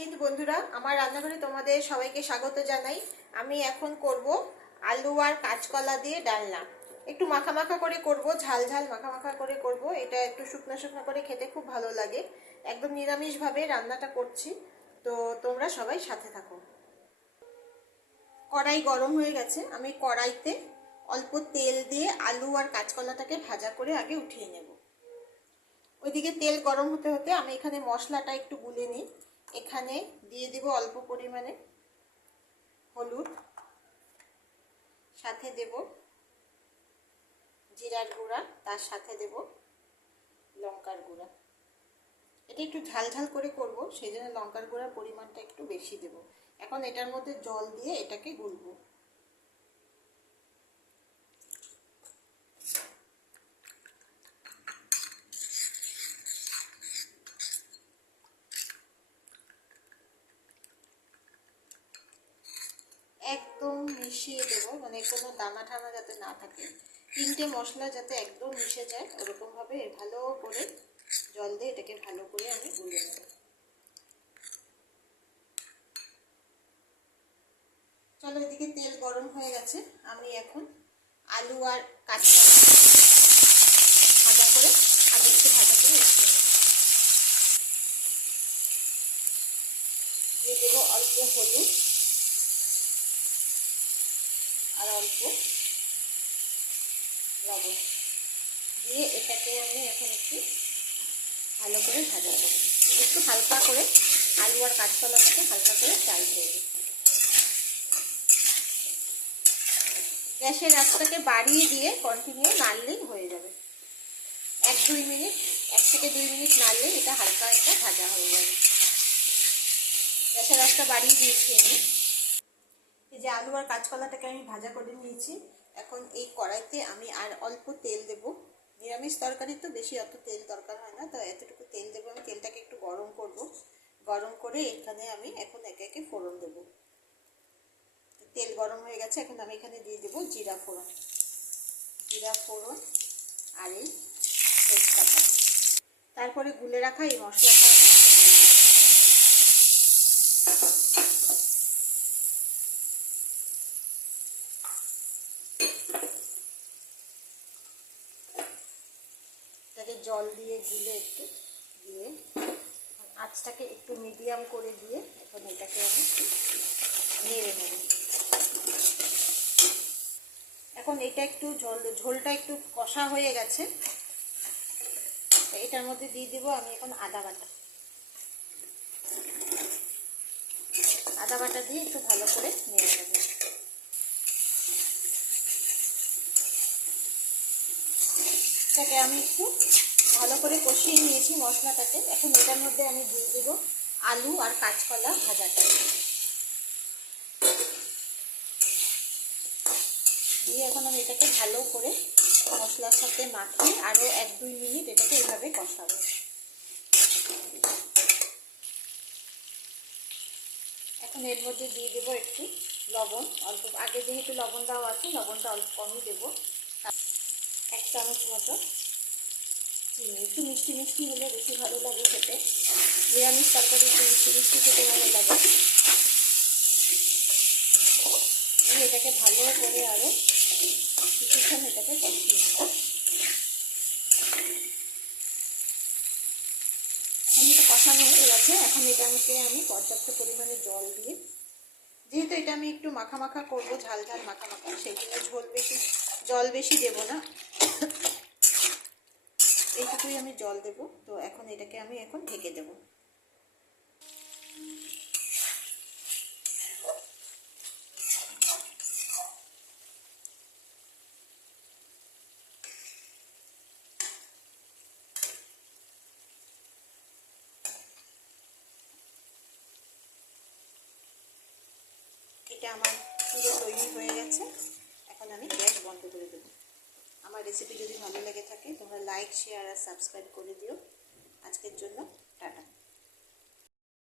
হিন্দ বন্ধুরা, আমার রান্নাঘরে তোমাদের সবাইকে স্বাগত জানাই। আমি এখন করব আলু আর কাঁচকলা দিয়ে ডালনা। একটু মাখা মাখা করে করব, ঝাল ঝাল মাখা মাখা করে করব। এটা একটু শুকনো শুকনো করে খেতে খুব ভালো লাগে। একদম নিরামিষভাবে রান্নাটা করছি, তো তোমরা সবাই সাথে থাকো। কড়াই গরম হয়ে গেছে। আমি কড়াইতে অল্প তেল দিয়ে আলু আর কাঁচকলাটাকে ভাজা করে আগে উঠিয়ে নেব। ওইদিকে তেল গরম হতে হতে আমি এখানে মশলাটা একটু গুলে নিই। এখানে দিয়ে দিব অল্প পরিমাণে হলুদ, সাথে দেব জিরার গুঁড়া, তার সাথে দেব লঙ্কার গুঁড়া। এটা একটু ঝাল ঝাল করে করব, সেই জন্য লঙ্কার গুঁড়ার পরিমাণটা একটু বেশি দেব। এখন এটার মধ্যে জল দিয়ে এটাকে গুলবো। একদম মিশিয়ে দেব, মানে কোনো দানা ঠানা যাতে না থাকে। তিনটে মশলা যাতে একদম মিশে যায়, ওরকম ভাবে ভালো করে জল দিয়ে এটাকে ভালো করে আমি গুলে নেব। চলো, এদিকে তেল গরম হয়ে গেছে। আমি এখন আলু আর কাঁচকলা ভাজা করে একটু ভাজা করে উঠিয়ে নেব। দিয়ে দেবো অল্প হলুদ আর অল্প লবণ দিয়ে এটাকে আমি এখন একটু ভালো করে ভাজা করব। একটু হালকা করে আলু আর কাঁচকলাটাকে হালকা করে ফ্রাই করব। গ্যাসের আঁচটাকে বাড়িয়ে দিয়ে কন্টিনিউ নাড়লেই হয়ে যাবে। 1 থেকে 2 মিনিট নাড়লে এটা হালকা একটা ভাজা হয়ে যাবে। গ্যাসের আঁচটা বাড়িয়ে দিয়েছি আমি। এই যে আলু আর কাঁচকলাটাকে আমি ভাজা করে নিয়েছি। এখন এই কড়াইতে আমি আর অল্প তেল দেব। নিরামিষ তরকারি তো বেশি অত তেল দরকার হয় না, তো এতটুকু তেল দেবো। আমি তেলটাকে একটু গরম করব। গরম করে এখানে আমি এখন একে একে ফোড়ন দেব। তেল গরম হয়ে গেছে, এখন আমি এখানে দিয়ে দেবো জিরা ফোড়ন আর এই তেজপাতা। তারপরে গুলে রাখা এই মশলাটা জল দিয়ে গুলে একটু দিয়ে আঁচটাকে একটু মিডিয়াম করে দিয়ে এখন এটাকে আমি নেড়ে নেব। এখন এটা একটু ঝোলটা একটু কষা হয়ে গেছে। এটার মধ্যে দিয়ে দেবো আমি এখন আদা বাটা দিয়ে একটু ভালো করে নেড়ে নেব। এটাকে আমি একটু ভালো করে কষিয়ে নিয়েছি মশলাটাকে। এখন এটার মধ্যে আমি দিয়ে দেবো আলু আর কাঁচকলা ভাজাটা দিয়ে এখন আমি এটাকে ভালো করে মশলার সাথে মাখিয়ে আরও 1-2 মিনিট এটাকে এইভাবে কষাবো। এখন এর মধ্যে দিয়ে দেবো একটু লবণ, অল্প, আগে যেহেতু লবণ দেওয়া আছে লবণটা অল্প কমই দেবো। 1 চামচ মতো চিনি। একটু মিষ্টি মিষ্টি হলে বেশি ভালো লাগে খেতে। নিরামিষ তরকারি একটু মিষ্টি মিষ্টি খেতে ভালো লাগে। আমি এটাকে ভালো করে আরও কিছুক্ষণ এটাকে কষিয়ে নেব। এখন এটা কষানো হয়ে গেছে। এখন এটাকে আমি পর্যাপ্ত পরিমাণে জল দিয়ে, যেহেতু এটা আমি একটু মাখা মাখা করবো, ঝাল ঝাল মাখা মাখা, সেই জন্য জল বেশি দেবো না, এইটুকুই আমি জল দেব। তো এখন এটাকে আমি এখন ঢেকে দেব। এটা আমার পুরো তৈরি হয়ে গেছে। এখন আমি গ্যাস বন্ধ করে দেবো। আমার রেসিপি যদি ভালো লেগে থাকে তোমরা লাইক, শেয়ার আর সাবস্ক্রাইব করে দিও। আজকের জন্য টাটা।